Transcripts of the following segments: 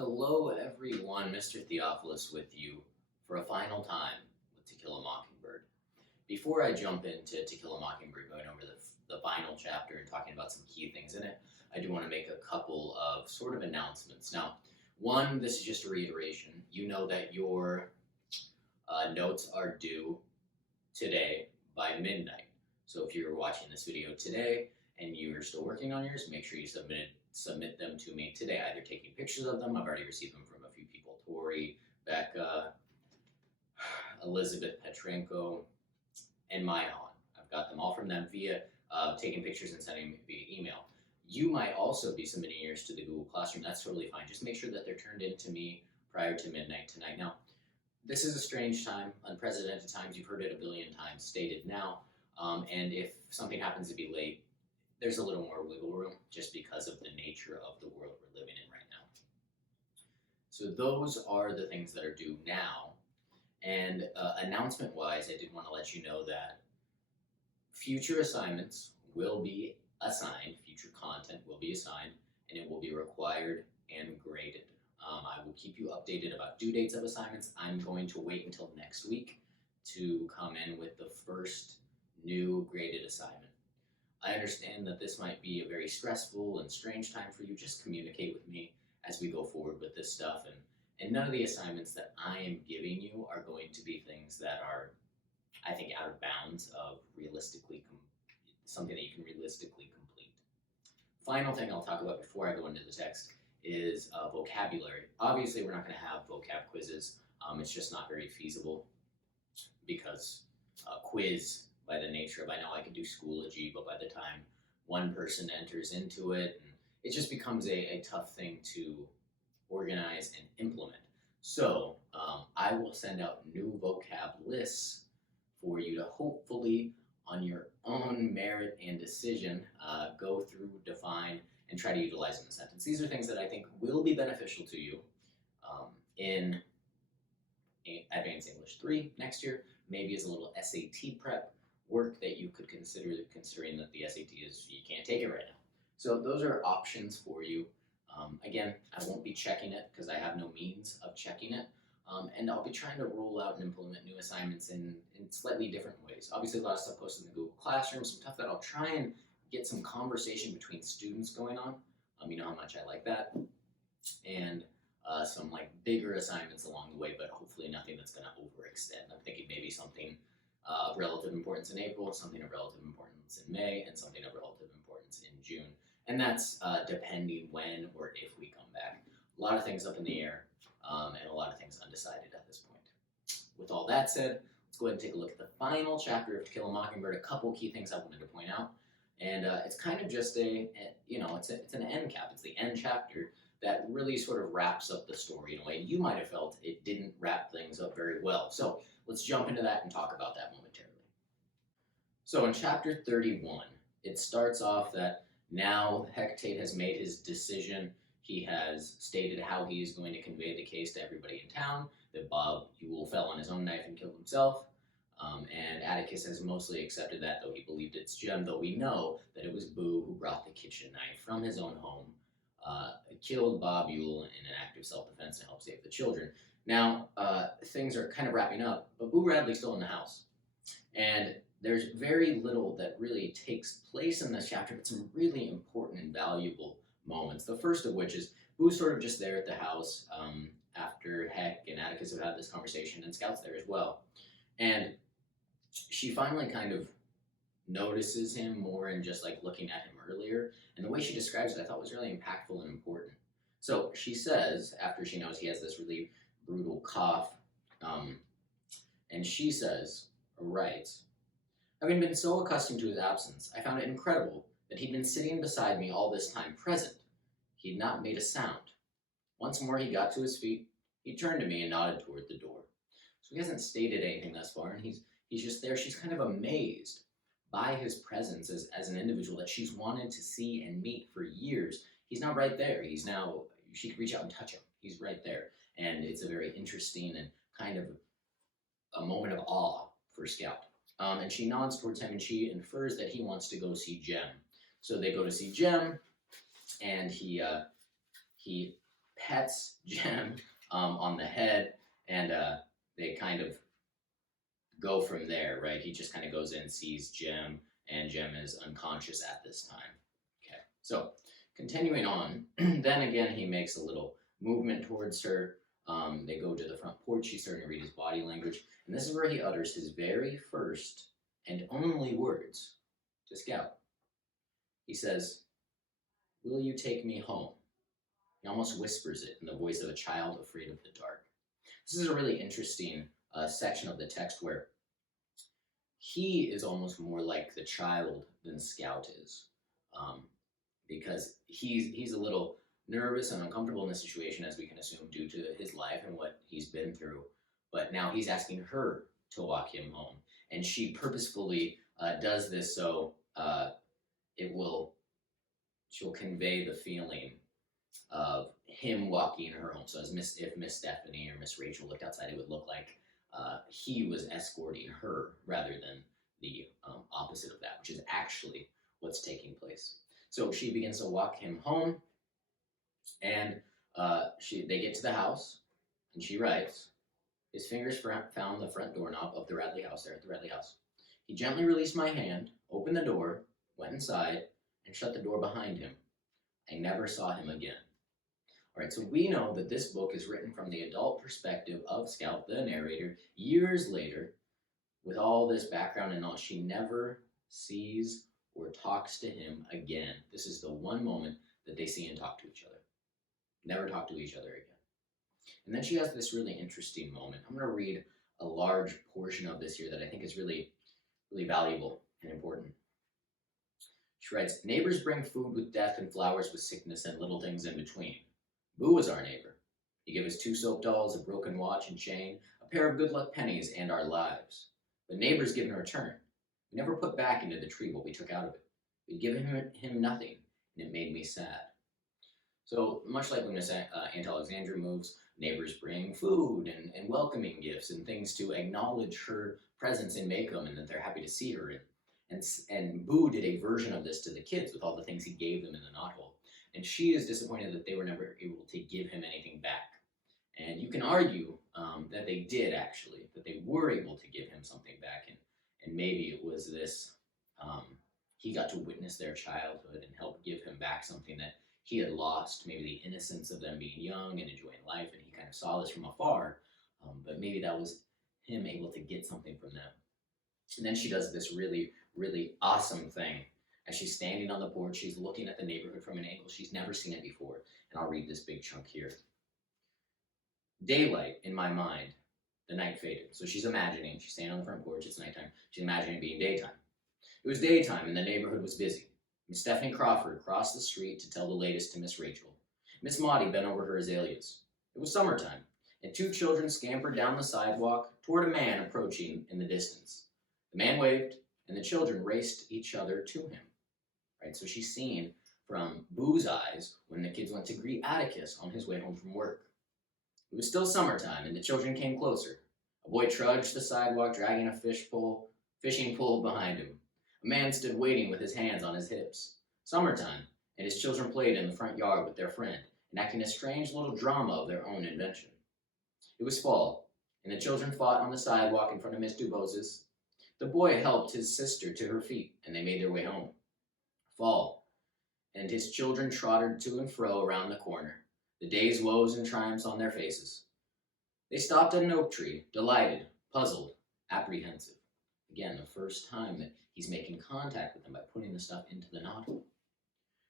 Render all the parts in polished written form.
Hello, everyone. Mr. Theophilus with you for a final time with To Kill a Mockingbird. Before I jump into To Kill a Mockingbird, going over the final chapter and talking about some key things in it, I do want to make a couple of sort of announcements. Now, one, this is just a reiteration. You know that your notes are due today by midnight. So if you're watching this video today and you're still working on yours, make sure you submit them to me today, either taking pictures of them. I've already received them from a few people: Tori, Becca, Elizabeth Petrenko, and Mayan. I've got them all from them via taking pictures and sending them via email. You might also be submitting yours to the Google Classroom. That's totally fine. Just make sure that they're turned in to me prior to midnight tonight. Now, this is a strange time, unprecedented times. You've heard it a billion times stated now. And if something happens to be late, there's a little more wiggle room just because of the nature of the world we're living in right now. So those are the things that are due now. And announcement-wise, I did want to let you know that future assignments will be assigned, future content will be assigned, and it will be required and graded. I will keep you updated about due dates of assignments. I'm going to wait until next week to come in with the first new graded assignment. I understand that this might be a very stressful and strange time for you. Just communicate with me as we go forward with this stuff. And none of the assignments that I am giving you are going to be things that are, I think, out of bounds of something that you can realistically complete. Final thing I'll talk about before I go into the text is vocabulary. Obviously, we're not going to have vocab quizzes. It's just not very feasible because quiz, by the nature of, I know I could do Schoology, but by the time one person enters into it, it just becomes a tough thing to organize and implement. So I will send out new vocab lists for you to hopefully, on your own merit and decision, go through, define, and try to utilize in a sentence. These are things that I think will be beneficial to you in Advanced English 3 next year, maybe as a little SAT prep work that you could consider, considering that the SAT is, you can't take it right now. So those are options for you. Again, I won't be checking it because I have no means of checking it. And I'll be trying to roll out and implement new assignments in slightly different ways. Obviously, a lot of stuff posted in the Google Classroom, some stuff that I'll try and get some conversation between students going on. You know how much I like that. And some like bigger assignments along the way, but hopefully nothing that's going to overextend. I'm thinking maybe something of relative importance in April, something of relative importance in May, and something of relative importance in June. And that's depending when or if we come back. A lot of things up in the air, and a lot of things undecided at this point. With all that said, let's go ahead and take a look at the final chapter of To Kill a Mockingbird. A couple key things I wanted to point out. And it's kind of just it's an end cap. It's the end chapter that really sort of wraps up the story in a way you might have felt it didn't wrap things up very well. So let's jump into that and talk about that momentarily. So in chapter 31, it starts off that now Hecate has made his decision. He has stated how he is going to convey the case to everybody in town, that Bob Ewell fell on his own knife and killed himself. And Atticus has mostly accepted that, though he believed it's Jem, though we know that it was Boo who brought the kitchen knife from his own home, killed Bob Ewell in an act of self-defense to help save the children. Now, things are kind of wrapping up, but Boo Radley's still in the house. And there's very little that really takes place in this chapter, but some really important and valuable moments. The first of which is Boo's sort of just there at the house after Heck and Atticus have had this conversation, and Scout's there as well. And she finally kind of notices him more and just like looking at him earlier. And the way she describes it, I thought was really impactful and important. So she says, after she knows he has this really brutal cough, and she says, or writes, having been so accustomed to his absence, I found it incredible that he'd been sitting beside me all this time present. He'd not made a sound. Once more he got to his feet. He turned to me and nodded toward the door. So he hasn't stated anything thus far, and he's just there. She's kind of amazed by his presence as an individual that she's wanted to see and meet for years. He's now right there. She could reach out and touch him. He's right there. And it's a very interesting and kind of a moment of awe for Scout. And she nods towards him, and she infers that he wants to go see Jem. So they go to see Jem, and he pets Jem on the head, and they kind of go from there, right? He just kind of goes in, sees Jem, and Jem is unconscious at this time. Okay, so continuing on, then again, he makes a little movement towards her. They go to the front porch. He's starting to read his body language. And this is where he utters his very first and only words to Scout. He says, "Will you take me home?" He almost whispers it in the voice of a child afraid of the dark. This is a really interesting section of the text where he is almost more like the child than Scout is, because he's a little nervous and uncomfortable in the situation, as we can assume, due to his life and what he's been through. But now he's asking her to walk him home, and she purposefully does this so she'll convey the feeling of him walking her home. So if Miss Stephanie or Miss Rachel looked outside, it would look like he was escorting her rather than the opposite of that, which is actually what's taking place. So she begins to walk him home, and they get to the house, and she writes, "His fingers found the front doorknob of the Radley house there at the Radley house. He gently released my hand, opened the door, went inside, and shut the door behind him. I never saw him again." All right, so we know that this book is written from the adult perspective of Scout, the narrator, years later, with all this background and knowledge. She never sees or talks to him again. This is the one moment that they see and talk to each other. Never talk to each other again. And then she has this really interesting moment. I'm going to read a large portion of this here that I think is really, really valuable and important. She writes, "Neighbors bring food with death and flowers with sickness and little things in between. Boo was our neighbor. He gave us 2 soap dolls, a broken watch and chain, a pair of good luck pennies, and our lives. But neighbors give in return. We never put back into the tree what we took out of it. We'd given him nothing, and it made me sad." So much like when Miss Aunt Alexandra moves, neighbors bring food and welcoming gifts and things to acknowledge her presence in Maycomb and that they're happy to see her. And Boo did a version of this to the kids with all the things he gave them in the knothole. And she is disappointed that they were never able to give him anything back. And you can argue that they did actually, that they were able to give him something back. And maybe it was this, he got to witness their childhood and help give him back something that he had lost, maybe the innocence of them being young and enjoying life, and he kind of saw this from afar, but maybe that was him able to get something from them. And then she does this really, really awesome thing. As she's standing on the porch, she's looking at the neighborhood from an angle she's never seen it before, and I'll read this big chunk here. "Daylight in my mind, the night faded." So she's standing on the front porch, it's nighttime, she's imagining it being daytime. It was daytime, and the neighborhood was busy. Miss Stephanie Crawford crossed the street to tell the latest to Miss Rachel. Miss Maudie bent over her azaleas. It was summertime, and 2 children scampered down the sidewalk toward a man approaching in the distance. The man waved, and the children raced each other to him. Right, so she's seen from Boo's eyes when the kids went to greet Atticus on his way home from work. It was still summertime, and the children came closer. A boy trudged the sidewalk, dragging a fishing pole behind him. A man stood waiting with his hands on his hips. Summertime, and his children played in the front yard with their friend, enacting a strange little drama of their own invention. It was fall, and the children fought on the sidewalk in front of Miss Dubos's. The boy helped his sister to her feet, and they made their way home. Fall, and his children trotted to and fro around the corner, the day's woes and triumphs on their faces. They stopped at an oak tree, delighted, puzzled, apprehensive. Again, the first time that he's making contact with them by putting the stuff into the knothole.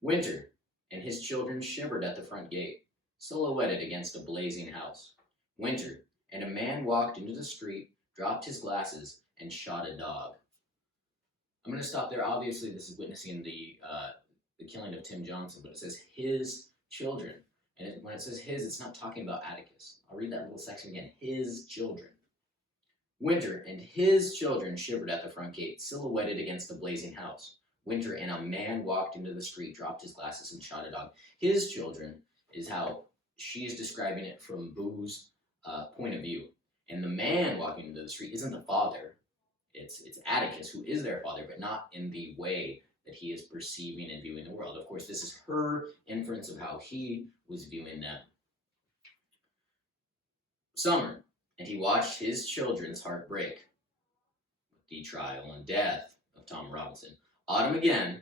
Winter, and his children shivered at the front gate, silhouetted against a blazing house. Winter, and a man walked into the street, dropped his glasses, and shot a dog. I'm going to stop there. Obviously, this is witnessing the killing of Tim Johnson, but it says his children. And when it says his, it's not talking about Atticus. I'll read that little section again. His children. Winter and his children shivered at the front gate, silhouetted against the blazing house. Winter and a man walked into the street, dropped his glasses, and shot a dog. His children is how she's describing it from Boo's point of view. And the man walking into the street isn't the father. It's Atticus, who is their father, but not in the way that he is perceiving and viewing the world. Of course, this is her inference of how he was viewing them. Summer, and he watched his children's heart break with the trial and death of Tom Robinson. Autumn again,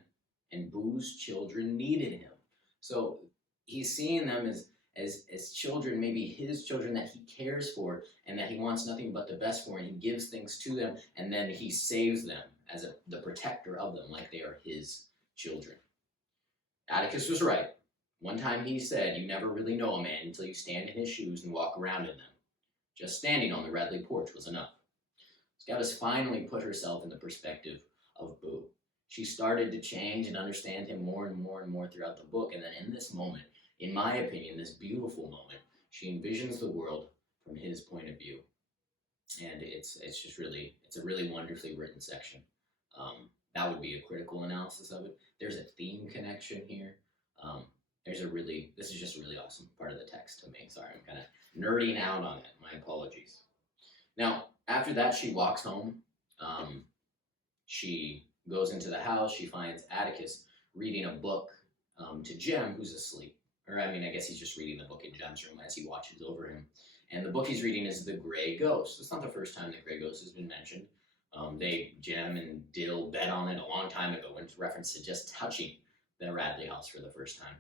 and Boo's children needed him. So he's seeing them as children, maybe his children that he cares for and that he wants nothing but the best for, and he gives things to them, and then he saves them as the protector of them, like they are his children. Atticus was right. One time he said, "You never really know a man until you stand in his shoes and walk around in them." Just standing on the Radley porch was enough. Scout has finally put herself in the perspective of Boo. She started to change and understand him more and more and more throughout the book, and then in this moment, in my opinion, this beautiful moment, she envisions the world from his point of view. And it's a really wonderfully written section. That would be a critical analysis of it. There's a theme connection here. This is just a really awesome part of the text to me. Sorry, I'm kind of nerding out on it. My apologies. Now, after that, she walks home. She goes into the house. She finds Atticus reading a book to Jem, who's asleep. Or, I mean, I guess he's just reading the book in Jem's room as he watches over him. And the book he's reading is The Gray Ghost. It's not the first time The Gray Ghost has been mentioned. Jem and Dill bet on it a long time ago in reference to just touching the Radley house for the first time.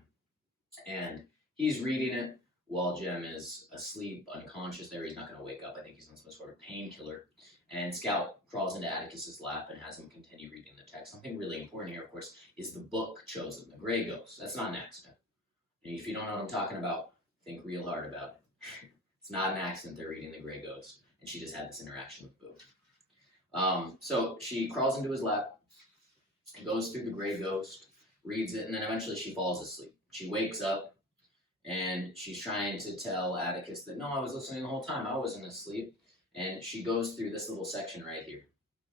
And he's reading it while Jem is asleep, unconscious there. He's not going to wake up. I think he's on some sort of painkiller. And Scout crawls into Atticus's lap and has him continue reading the text. Something really important here, of course, is the book chosen, The Gray Ghost. That's not an accident. And if you don't know what I'm talking about, think real hard about it. It's not an accident they're reading The Gray Ghost. And she just had this interaction with Boo. So she crawls into his lap, goes through The Gray Ghost, reads it, and then eventually she falls asleep. She wakes up, and she's trying to tell Atticus that, no, I was listening the whole time. I wasn't asleep. And she goes through this little section right here,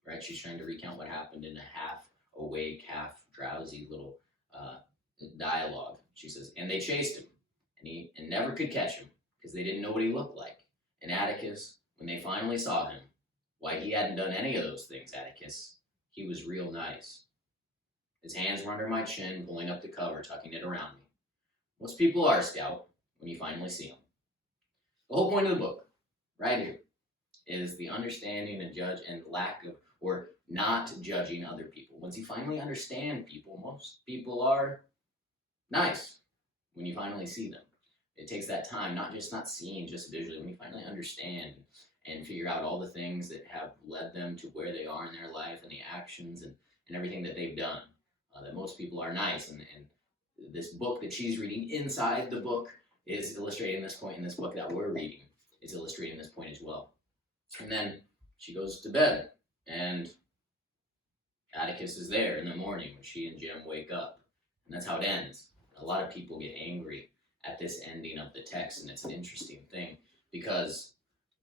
right? She's trying to recount what happened in a half-awake, half-drowsy little dialogue. She says, and they chased him, and never could catch him because they didn't know what he looked like. And Atticus, when they finally saw him, why, he hadn't done any of those things, Atticus. He was real nice. His hands were under my chin, pulling up the cover, tucking it around me. Most people are, Scout, when you finally see them. The whole point of the book, right here, is the understanding and judge and lack of, or not judging other people. Once you finally understand people, most people are nice when you finally see them. It takes that time, not seeing just visually, when you finally understand and figure out all the things that have led them to where they are in their life and the actions and everything that they've done. That most people are nice, and this book that she's reading inside the book is illustrating this point, in this book that we're reading is illustrating this point as well. And then she goes to bed, and Atticus is there in the morning when she and Jem wake up, and that's how it ends. A lot of people get angry at this ending of the text, and it's an interesting thing because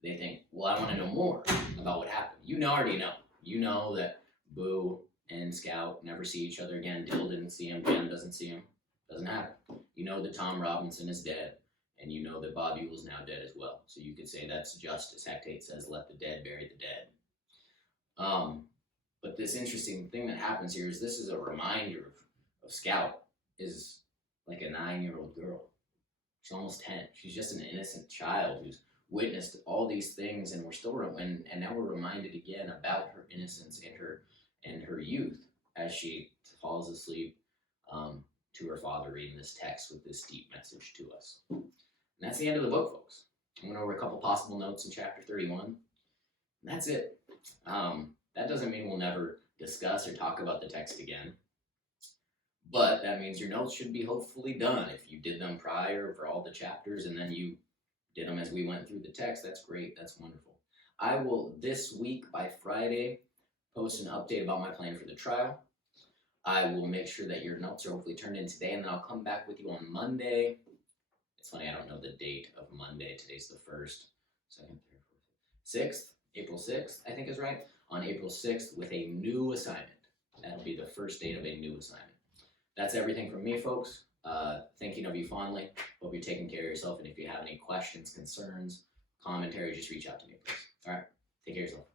they think, well, I want to know more about what happened. You already know. You know that Boo and Scout never see each other again. Dill didn't see him. Jem doesn't see him. Doesn't happen. You know that Tom Robinson is dead, and you know that Bob Eul's now dead as well. So you could say that's justice. Act 8 says, let the dead bury the dead. But this interesting thing that happens here is this is a reminder of Scout is like a 9-year-old girl. She's almost 10. She's just an innocent child who's witnessed all these things, and and now we're reminded again about her innocence and her youth as she falls asleep to her father reading this text with this deep message to us. And that's the end of the book, folks. I went over a couple possible notes in chapter 31, and that's it. That doesn't mean we'll never discuss or talk about the text again, but that means your notes should be hopefully done. If you did them prior for all the chapters and then you did them as we went through the text, that's great. That's wonderful. I will, this week by Friday, post an update about my plan for the trial. I will make sure that your notes are hopefully turned in today, and then I'll come back with you on Monday. It's funny, I don't know the date of Monday. Today's the 1st, 2nd, 3rd, 4th, 6th, April 6th, I think is right. On April 6th with a new assignment. That'll be the first date of a new assignment. That's everything from me, folks. Thinking of you fondly. Hope you're taking care of yourself, and if you have any questions, concerns, commentary, just reach out to me, please. All right, take care of yourself.